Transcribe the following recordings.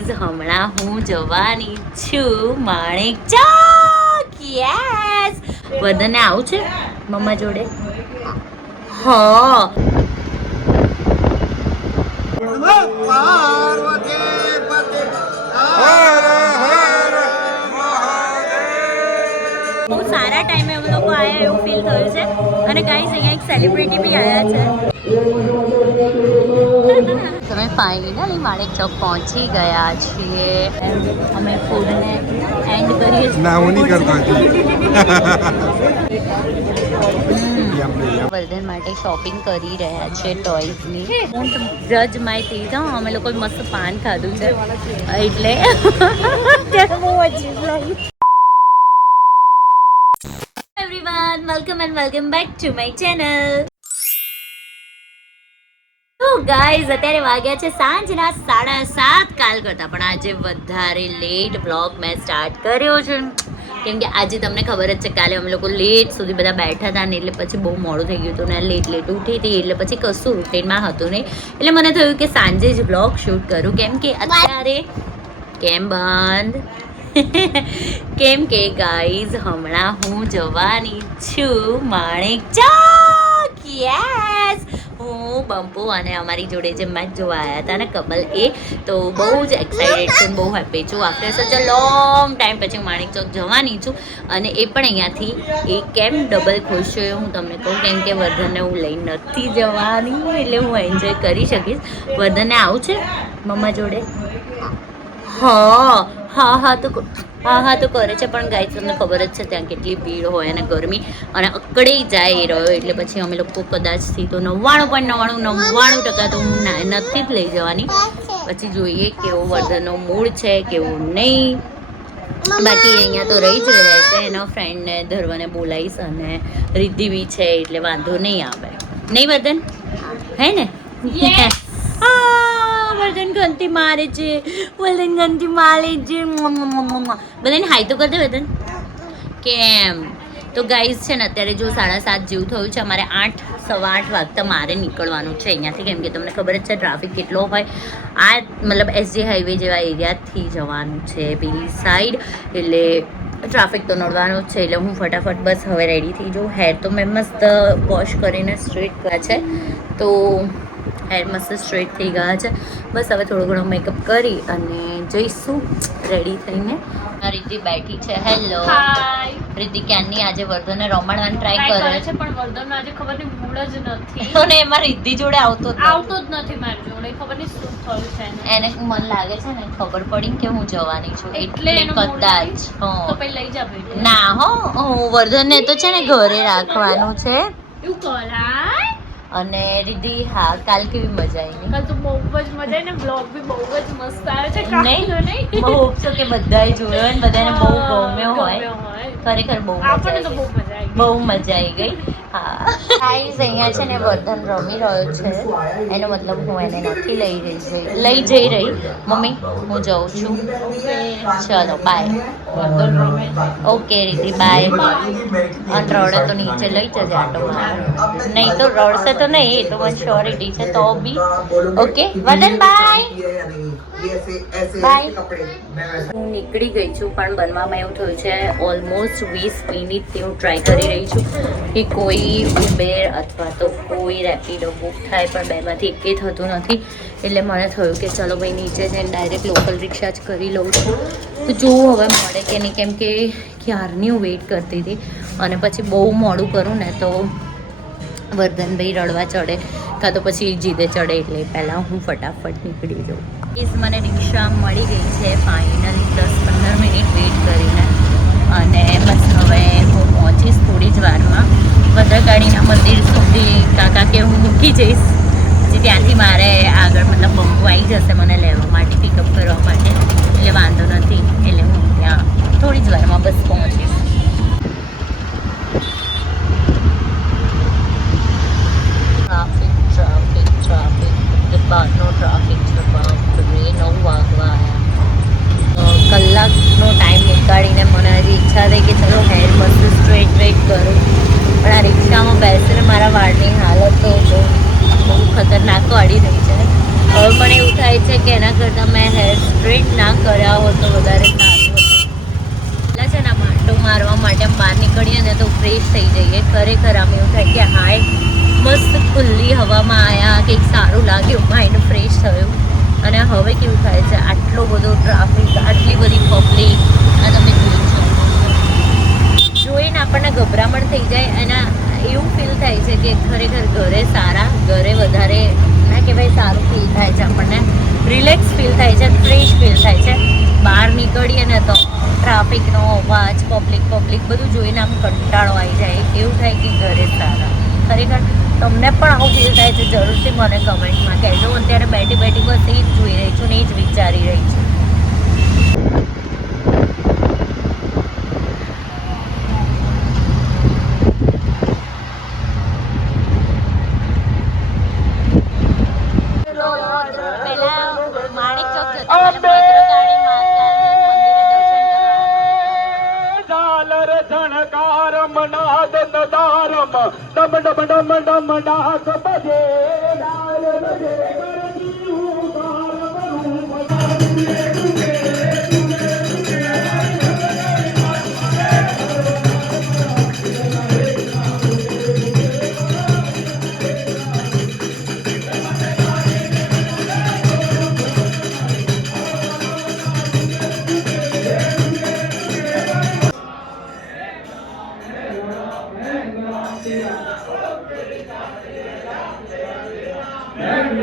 હમણાં હું જવાની છું માણેક ચોક. યસ બધાને આવું છે મમ્મા જોડે? હા. બહુ સારા ટાઈમે અમે લોકો આવ્યા એવું ફીલ થયું છે. અને ગાઈઝ અહીંયા એક સેલિબ્રિટી બી આવ્યા છે. તમે ફાઇનલી માણેક ચોક પહોંચી ગયા છીએ. અમે ફૂડને એન્ડ કરીએ છીએ. ના હું નહીં કરતો વર્ધન માટે શોપિંગ કરી રહ્યા છે ટોયઝની જજ માય થઈ જાઉં અમે લોકો મસ્ત પાન ખાધું છે. એટલે બહુ અજીબ લાગ્યું everyone welcome and welcome back to my channel તો ગાઈઝ અત્યારે વાગ્યા છે સાંજના સાડા સાત કાલ કરતાં. પણ આજે વધારે લેટ બ્લોગ મેં સ્ટાર્ટ કર્યો છે. કેમ કે આજે તમને ખબર જ છે કાલે અમે લોકો લેટ સુધી બધા બેઠા હતા ને એટલે પછી બહુ મોડું થઈ ગયું હતું ને લેટ લેટ ઉઠી હતી એટલે પછી કશું રૂટીનમાં હતું નહીં. એટલે મને થયું કે સાંજે જ બ્લોગ શૂટ કરું. કેમ કે અત્યારે કેમ બંધ? કેમ કે ગાઈઝ હમણાં હું જવાની છું માણેક ચોક. યસ હું બંપુ અને અમારી જોડે જે મેચ જોવા આવ્યા હતા ને કપલ એ, તો બહુ જ એક્સાઇટેડ છું બહુ હેપી છું. આફ્ટર સચ અ લોંગ ટાઈમ પછી માણેક ચોક જવાની છું અને એ પણ અહીંયાથી એ કેમ ડબલ ખુશ છે હું તમને કહું કેમ કે વર્ધનને હું લઈ નથી જવાની એટલે હું એન્જોય કરી શકીશ. વર્ધનને આવું છે? મમ્મા જોડે? હા. હા હા, તો હા હા, તો કરે છે, પણ ગાય તમને ખબર જ છે, ત્યાં કેટલી ભીડ હોય અને ગરમી, અને અકળી જાય એ રહ્યો, એટલે પછી અમે લોકો કદાચથી તો નવ્વાણું પણ નવ્વાણું નવ્વાણું ટકા તો હું નથી જ લઈ જવાની. પછી જોઈએ કેવો વર્ધનનો મૂળ છે, કેવું નહીં. બાકી અહીંયા તો રહી જ રહે છે, એના ફ્રેન્ડને ધર્મને બોલાવીશ અને રિદ્ધિ બી છે, એટલે વાંધો નહીં આવે. નહીં વર્ધન? હે ને? વર્ધન ગંતી મારે છે વર્ધન ગંતી મારે છે બધાને હાઈ તો કરજે વર્ધન કેમ તો ગાઈઝ છે ને, અત્યારે જો સાડા સાત જેવું થયું છે, અમારે આઠ, સવા આઠ વાગતા મારે નીકળવાનું છે અહીંયાથી. કેમ કે તમને ખબર જ છે ટ્રાફિક કેટલો હોય. આ મતલબ એસજી હાઈવે જેવા એરિયાથી જવાનું છે, પેલી સાઈડ એટલે ટ્રાફિક તો નડવાનો જ છે, એટલે હું ફટાફટ બસ હવે રેડી થઈ જાઉં. હેર તો મેં મસ્ત વોશ કરીને સ્ટ્રેટ કર્યા છે. તો હેર મસ્ત સ્ટ્રેટ થઈ ગયા છે. બસ હવે થોડો ઘણો મેકઅપ કરી અને જઈશું. રેડી થઈને. રીતિ બેઠી છે. હેલો હાય ક્યાંની આજે વર્ધનને રમાડવાની ટ્રાય કરે છે? પણ વર્ધન આજે ખબર નહીં મૂડ જ નથી. અને એમાં રિદ્ધિ જોડે આવતો આવતો જ નથી મારી જોડે ખબર નહીં શું થયું છે એને. મન મને લાગે છે ને? ખબર પડી કે હું જવાની છું. એટલે કદાચ. તો પછી લઈ જા ના હો. હું વર્ધનને તો છે ને ઘરે રાખવાનું છે. એવું કરાય? અને રિદ્ધિ હા કાલ કેવી મજા આવી કાલ તો બહુ જ મજા આવી ને બ્લોગ બી બહુ જ મસ્ત આવે છે. નહીં? નહીં? બહુ છે કે બધાએ જોયો હોય ને બધાને બહુ ગમ્યો હોય. ખરેખર બહુ આપણને તો બહુ મજા આવી બહુ મજા આવી ગઈ. હા. ગાઈઝ અહીંયા છે ને વર્ધન રમી રહ્યો છે. એનો મતલબ હું એને નથી લઈ રહી જઈ લઈ જઈ રહી. મમ્મી હું જાઉં છું. ચલો bye. Vardhan okay Riti bye. અને રડે તો નીચે લઈ જજે આટો નહીં તો રડશે તો નહીં એ તો મને શ્યોરિટી છે તો બી. Okay Vardhan by. હું નીકળી ગઈ છું પણ બનવામાં એવું થયું છે ઓલમોસ્ટ વીસ મિનિટથી હું ટ્રાય કરી રહી છું કે કોઈ ઉબેર અથવા તો કોઈ રેપિડો બુક થાય પણ બેમાંથી એકે થતું નથી. એટલે મને થયું કે ચલો ભાઈ નીચે જઈને ડાયરેક્ટ લોકલ રિક્ષા જ કરી લઉં છું. તો જોવું હવે મળે કે નહીં કેમ કે ક્યારની હું વેઇટ કરતી હતી. અને પછી બહુ મોડું કરું ને તો વર્ધનભાઈ રડવા ચડે. કાં તો પછી જીદે ચડે એટલે પહેલાં હું ફટાફટ નીકળી જાઉં. પ્લીઝ મને રિક્ષા મળી ગઈ છે ફાઇનલી દસ પંદર મિનિટ વેઇટ કરીને. અને બસ હવે હું પહોંચીશ થોડી જ વારમાં. ભદ્રકાળીના મંદિર સુધી કાકા કે હું મૂકી જઈશ. પછી ત્યાંથી મારે આગળ, મતલબ બંબુ આવી જશે મને લેવા માટે પિકઅપ કરવા માટે એટલે વાંધો નથી એટલે હું ત્યાં થોડી જ વારમાં બસ પહોંચીશ ટ્રાફિક ટ્રાફિક ટ્રાફિક બહારનો ટ્રાફિક છે બાપરે નવ વાગવા આવ્યા કલાકનો ટાઈમ નીકાળીને મને હજી ઈચ્છા થઈ કે ચલો હેર મસ્ત સ્ટ્રેટ વેટ કરું પણ આ રિક્ષામાં બેસીને મારા વાળની હાલત તો બહુ બહુ ખતરનાક અડી રહી છે હવે મને એવું થાય છે કે એના કરતાં મેં હેર સ્ટ્રેટ ના કર્યા હોત તો વધારે સારું એટલે છે ને આમ આંટો મારવા માટે આમ બહાર નીકળીએ ને તો ફ્રેશ થઈ જઈએ. ખરેખર આમ એવું થાય કે હાય, મસ્ત ખુલ્લી હવામાં આવ્યા કંઈક સારું લાગ્યું માઇન્ડ ફ્રેશ થયું. અને હવે કેવું થાય છે, આટલો બધો ટ્રાફિક આટલી બધી પબ્લિક આ તમે જોઈ જોઈને આપણને ગભરામણ થઈ જાય અને એવું ફીલ થાય છે કે ખરેખર ઘરે સારા, ઘરે વધારે ના ભાઈ સારું ફીલ થાય છે આપણને. રિલેક્સ ફીલ થાય છે ફ્રેશ ફીલ થાય છે. બહાર નીકળીએ ને તો ટ્રાફિકનો અવાજ પબ્લિક પબ્લિક બધું જોઈને આમ કંટાળો આવી જાય. એવું થાય કે ઘરે સારા. ખરેખર તમને પણ આવું ફીલ થાય છે, જરૂરથી મને કમેન્ટમાં કહેજો. હું અત્યારે બેઠી બેઠી બસ એ જ જોઈ રહી છું ને એ જ વિચારી રહી છું. बड़ा मंडा मंडा हाथ बजे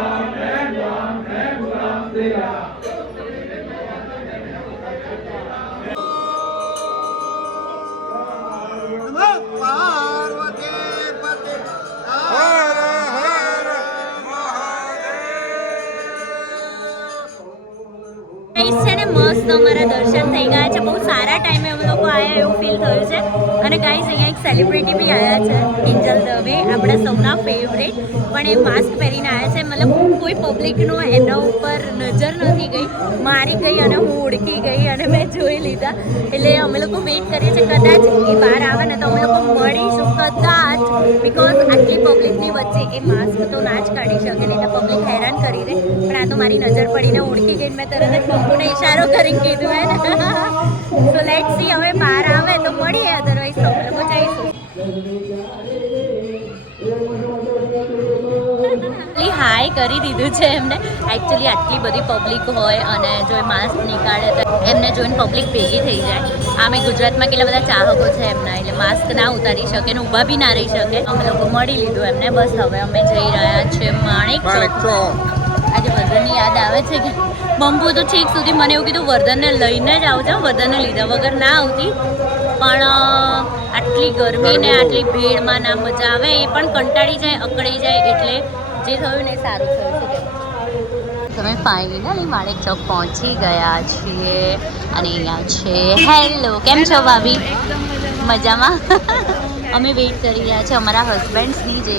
ਗੁਲਾਮ ਹੈ ਗੁਲਾਮ ਹੈ ਗੁਲਾਮ ਤੇਰਾ મસ્ત અમારા દર્શન થઈ ગયા છે. બહુ સારા ટાઈમે અમે લોકો આવ્યા એવું ફીલ થયું છે. અને ગાઈસ અહીંયા એક સેલિબ્રિટી બી આવ્યા છે, કિંજલ દવે, આપણા સૌના ફેવરેટ પણ એ માસ્ક પહેરીને આવ્યા છે. મતલબ કોઈ પબ્લિકનો એના ઉપર નજર નથી ગઈ. મારી ગઈ અને હું ઓળખી ગઈ અને મેં લીધા એટલે અમે લોકો વેઇટ કરીએ છીએ. કદાચ એ બહાર આવે ને તો અમે લોકો મળીશું. કદાચ બિકોઝ આટલી પબ્લિકની વચ્ચે એ માસ્ક તો ના જ કાઢી શકે. નહીં પબ્લિક હેરાન કરી દે. પણ આ તો મારી નજર પડીને ઓળખી ગઈ મેં તરત જ પંપુને ઈશારો કરીને કીધું હે તો લેટ સી હવે બહાર આવે તો મળીએ અધરવાઇઝ તો અમે લોકો જઈશું. હાઈ કરી દીધું છે એમને. એકચ્યુઅલી આટલી બધી પબ્લિક હોય અને જો એ માસ્ક નીકાળે તો એમને જોઈને પબ્લિક ભેગી થઈ જાય. આમે ગુજરાતમાં કેટલા બધા ચાહકો છે એમના એટલે માસ્ક ના ઉતારી શકે ને ઊભા બી ના રહી શકે. અમે લોકો મળી લીધું એમને. બસ હવે અમે જઈ રહ્યા છીએ માણેક આજે વર્ધનની યાદ આવે છે કે બંબુ તો છેક સુધી મને એવું કીધું વર્ધનને લઈને જ આવજો વર્ધનને લીધા વગર ના આવતી. પણ આટલી ગરમી ને આટલી ભીડમાં ના મજા આવે એ પણ કંટાળી જાય અકળાઈ જાય એટલે જે થયું ને સારું થયું છે. તમે ફાઇનલી માણેક ચોક પહોંચી ગયા છીએ અને અહીંયા છે. હેલો કેમ છો ભાભી? મજામાં? અમે વેઇટ કરી રહ્યા છે અમારા હસબન્ડ્સની જે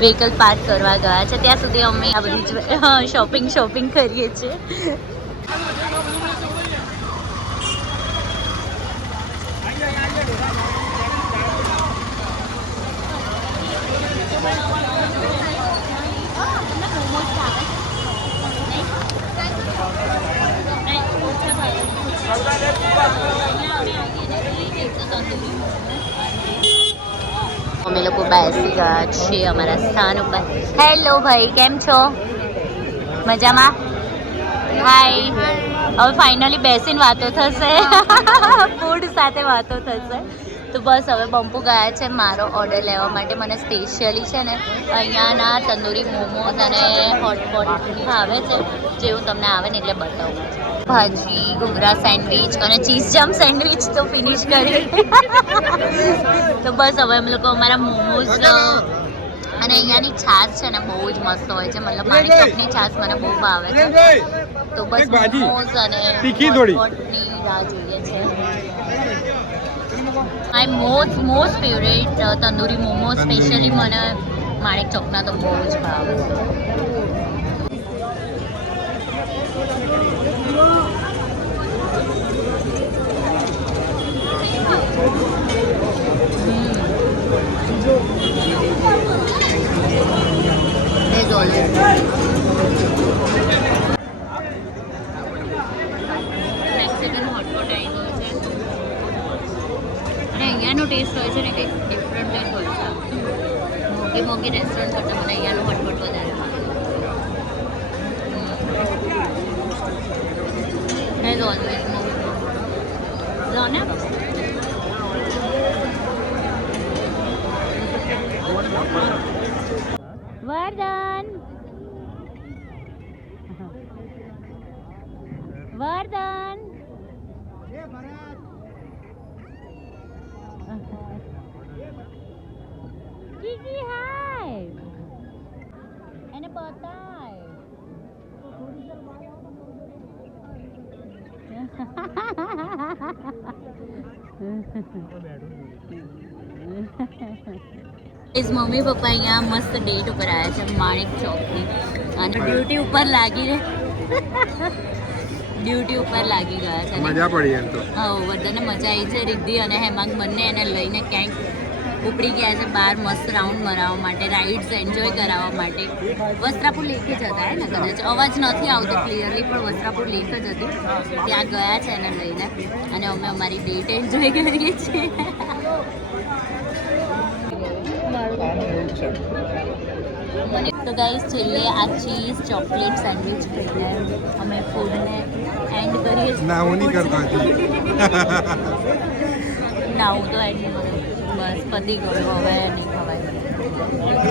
વ્હીકલ પાર્ક કરવા ગયા છે. ત્યાં સુધી અમે આ બધી શોપિંગ શોપિંગ કરીએ છીએ. અમે લોકો બેસી ગયા છીએ અમારા સ્થાન ઉપર. હેલો ભાઈ કેમ છો? મજામાં? હાય હવે ફાઇનલી બેસીને વાતો થશે. ફૂડ સાથે વાતો થશે. તો બસ હવે બંપુ ગયા છે મારો ઓર્ડર લેવા માટે. મને સ્પેશિયલી છે ને અહીંયાના તંદૂરી મોમોઝ અને હોટપોટ ભાવે છે જે હું તમને આવે ને એટલે બતાવું. ભાજી ઘૂઘરા સેન્ડવિચ અને ચીઝ જામ સેન્ડવિચ તો ફિનિશ કરી. તો બસ હવે અમે લોકો અમારા મોમોઝ અને અહીંયાની છાશ છે ને બહુ જ મસ્ત હોય છે. મતલબ મારી ચોકની છાશ મને બહુ ભાવે છે. તો બસ મોમોઝ અને તીખી થોડી. રાહ જોઈએ છે. My most most favourite tandoori momo specially મને માણેક ચોકના તો બહુ જ ભાવે There's always સેકન્ડ હોટપોટ આવી ગયો છે અને અહીંયાનો ટેસ્ટ હોય છે ને કંઈક ડિફરન્ટ જ હોય છે. મોગી મોગી રેસ્ટોરન્ટ કરતાં મને અહીંયાનો ફટફટ વધારે ભાવે. એઝ ઓલવેઝ લો ને વર્ધન વર્ધન કીકી હાય એને બતાય ઇસ મમ્મી પપ્પા અહીંયા મસ્ત ડેટ ઉપર આવ્યા છે માણેક ચોકથી અને ડ્યુટી ઉપર લાગી રે ડ્યુટી ઉપર લાગી ગયા છે મજા પડી એમ તો હા બધાને મજા આવી છે રિદ્ધિ અને હેમાંગ બંને એને લઈને ક્યાંક ઉપડી ગયા છે બહાર મસ્ત રાઉન્ડ મરાવવા માટે રાઇડ્સ એન્જોય કરાવવા માટે. વસ્ત્રાપુર લેક જ હતા હે ને કદાચ? અવાજ નથી આવતો ક્લિયરલી પણ વસ્ત્રાપુર લેક જ હતી. ત્યાં ગયા છે એને લઈને અને અમે અમારી ડેટ એન્જોય કરીએ છીએ. મને તો ગાઈસ છેલ્લે આ ચીઝ ચોકલેટ સેન્ડવિચ ખાઈને અમે ફૂડને એન્ડ કરીએ છીએ. ના હું નહીં કરતો ના હું તો એન્ડ નહીં. બસ પતી ગયું હવે નહીં ખવાય.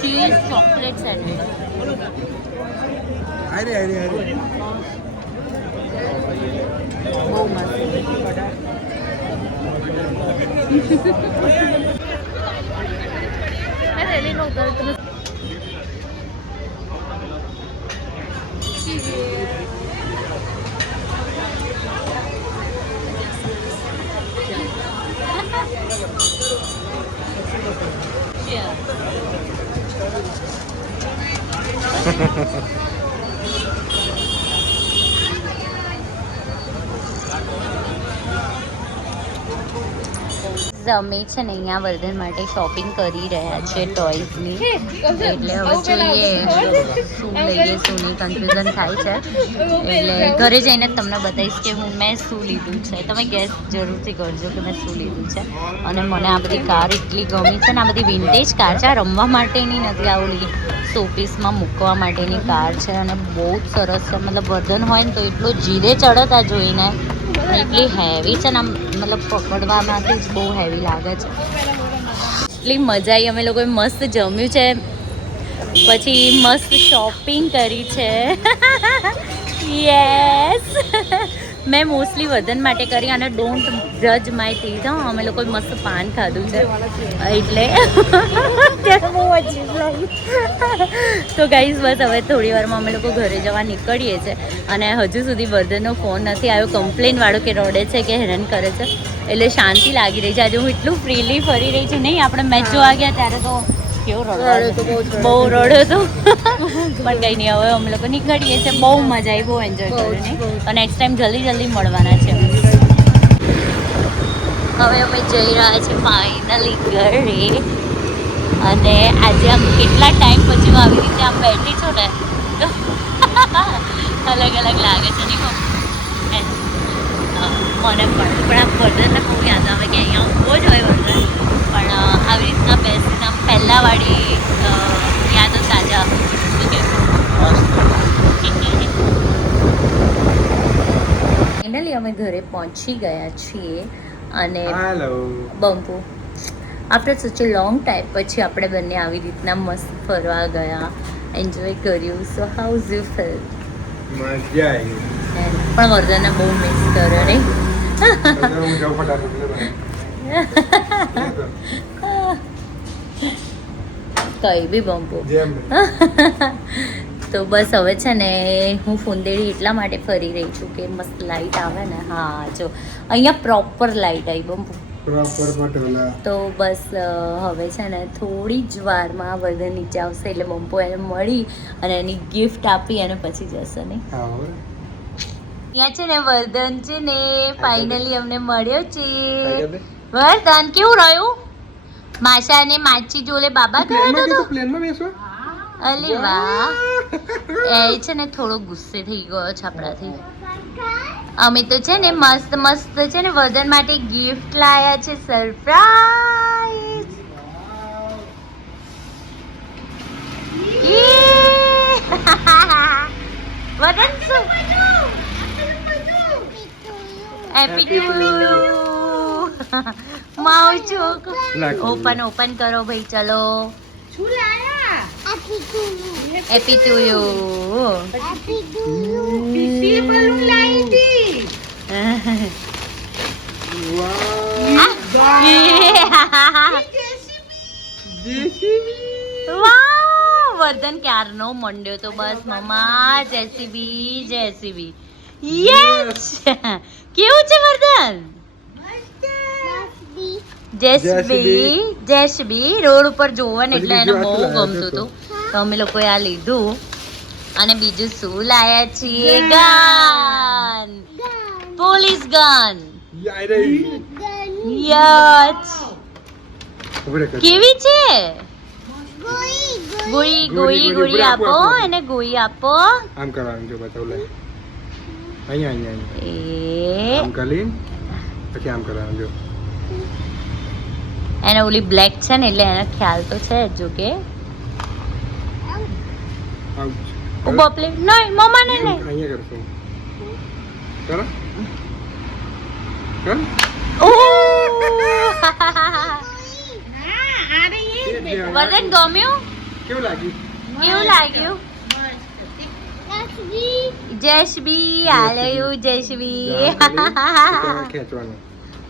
Cheese chocolate sandwich. અરે અરે અરે બહુ મસ્ત Ha ha ha ha. નથી. અમે છે ને અહીંયા વર્ધન માટે શોપિંગ કરી રહ્યા છે ટોયઝની એટલે હવે જોઈએ શું લઈએ શું નહીં કન્ફ્યુઝન થાય છે. એટલે ઘરે જઈને તમને બતાવીશ કે હું મેં શું લીધું છે. તમે ગેસ જરૂરથી કરજો કે મેં શું લીધું છે. અને મને આ બધી કાર એટલી ગમી છે ને, આ બધી વિન્ટેજ કાર છે, આ રમવા માટેની નથી આવડી શોપીસમાં મૂકવા માટેની કાર છે અને બહુ જ સરસ છે. મતલબ વર્ધન હોય ને તો એટલો જીરે ચડતા જોઈને. એટલી હેવી છે ને આમ મતલબ પકડવામાંથી જ બહુ હેવી લાગે છે. એટલી મજા આવી અમે લોકોએ મસ્ત જમ્યું છે. પછી મસ્ત શોપિંગ કરી છે. યસ મેં મોસ્ટલી વજન માટે કરી અને ડોન્ટ જજ માય તીર્થ અમે લોકોએ મસ્ત પાન ખાધું છે. એટલે તો ગાઈઝ બસ હવે થોડી વારમાં અમે લોકો ઘરે જવા નીકળીએ છીએ. અને હજુ સુધી વર્ધનનો ફોન નથી આવ્યો. કમ્પ્લેનવાળો કે રડે છે કે હેરાન કરે છે. એટલે શાંતિ લાગી રહી છે. આજે હું એટલું ફ્રીલી ફરી રહી છું. નહીં આપણે મેચ જોવા ગયા ત્યારે તો કેવો બહુ રડ્યો તો. પણ કંઈ નહીં હવે અમે લોકો નીકળીએ છીએ. બહુ મજા આવી બહુ એન્જોય કર્યું અને નેક્સ્ટ ટાઈમ જલ્દી જલ્દી મળવાના છે હવે અમે જઈ રહ્યા છીએ ફાઇનલી ઘરે. અને આજે આમ કેટલા ટાઈમ પછી હું આવી રીતે આમ બેઠી છું ને અલગ અલગ લાગે છે નહીં? મને પણ પણ આ વર્ધનને બહુ યાદ આવે કે અહીંયા બહુ જ હોય વર્ધન પણ અ, આવી રીતના બેસીને આમ પહેલાં વાળી અ, યાદો તાજા શું ફાઇનલી અમે ઘરે પહોંચી ગયા છીએ અને હેલો બંપુ આફ્ટર સચ અ લોંગ ટાઈમ પછી આપણે બંને આવી રીતના મસ્ત ફરવા ગયા એન્જોય કર્યું. સો હાઉઝ યુ ફીલ મજા આવી. પણ વર્ધનને બહુ મિસ કર્યો નહીં? કઈ બી બંપુ તો બસ હવે છે ને હું ફુંદેડી એટલા માટે ફરી રહી છું કે મસ્ત લાઇટ આવે ને. હા જો. અહીંયા પ્રોપર લાઇટ આવી બમ્પુ તો બસ હવે છે ને થોડી જ વારમાં વર્ધન નીચે આવશે એટલે બમ્પો એને મળી અને એની ગિફ્ટ આપી અને પછી જશે નહીં. અહીંયા છે ને વર્ધન છે ને ફાઇનલી અમને મળ્યો છે. વર્ધન કેવું રહ્યું? માસા અને માછી જોલે બાબા ગયો હતો પ્લેનમાં બેસવા? અલે વાહ. એ છે ને થોડો ગુસ્સે થઈ ગયો છે આપણાથી અમે તો છે ને મસ્ત મસ્ત છે ને વજન માટે ગિફ્ટ લાયા છે સરપ્રાઈઝ વર્ધન શું? હેપી ટુ યુ માવચુક ઓપન ઓપન કરો ભાઈ ચલો. Happy to you wow Vardhan ક્યારનો મંડ્યો તો બસ મમ્મા. જેસીબી જેસીબી યસ કેવું છે વર્ધન? જેસીબી જેસીબી રોડ ઉપર જોવો ને એટલે એને બહુ ગમતું હતું. તો અમે લોકોએ આ લીધું. અને બીજું શું લાયા છીએ? ગન. Police gun. કેવી છે? ગોળી ગોળી, ગોળી આપો. એને ગોળી આપો. આમ કરવાનું જો બતાવ લે અહીંયા અહીંયા. આમ કરી. પછી આમ કરવાનું જો. એને ઓલી બ્લેક છે ને એટલે એનો ખ્યાલ તો છે જ જો કે. આમ પ્લીઝ નહીં મમ્મા ને નહીં. અહીંયા કરશું કરો. કર. ઓ એ જે ગમ્યું? કેવું લાગ્યું? કેવું લાગ્યું? જશબી આલયું જશબી ખેંચવાનું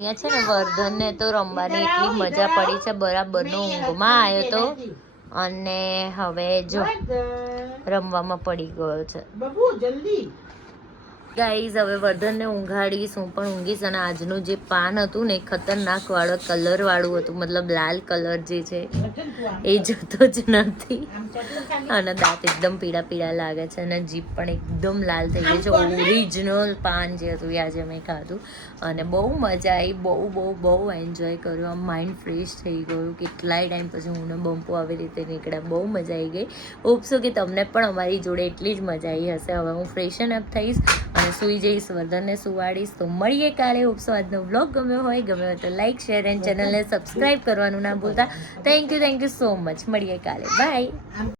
અહીંયા છે ને વર્ધનને તો રમવાની એટલી મજા પડી છે બરાબરનો ઊંઘમાં આવ્યો તો. અને હવે જો રમવામાં પડી ગયો છે. ગાઈઝ, હવે વર્ધનને ઊંઘાડીશ, હું પણ ઊંઘીશ અને આજનું જે પાન હતું ને ખતરનાક વાળો કલર વાળું હતું, મતલબ લાલ કલર જે છે, એ જતો જ નથી. અને દાંત એકદમ પીળા પીળા લાગે છે અને જીભ પણ એકદમ લાલ થઈ ગઈ છે. ઓરિજિનલ પાન જે હતું એ આજે મેં ખાધું. અને બહુ મજા આવી બહુ બહુ બહુ એન્જોય કર્યું. આમ માઇન્ડ ફ્રેશ થઈ ગયું. કેટલાય ટાઈમ પછી હું બમ્પો આવી રીતે નીકળ્યા. બહુ મજા આવી ગઈ. હોપસો કે તમને પણ અમારી જોડે એટલી જ મજા આવી હશે. હવે હું ફ્રેશન અપ થઈશ અને સૂઈ જઈશ વર્ધનને સુવાડીશ. તો મળીએ કાલે ઉપસો આજનો બ્લોગ ગમ્યો હોય ગમ્યો હોય તો લાઈક શેર એન્ડ ચેનલને સબસ્ક્રાઈબ કરવાનું ના ભૂલતા. Thank you thank you so much મળીએ કાલે. બાય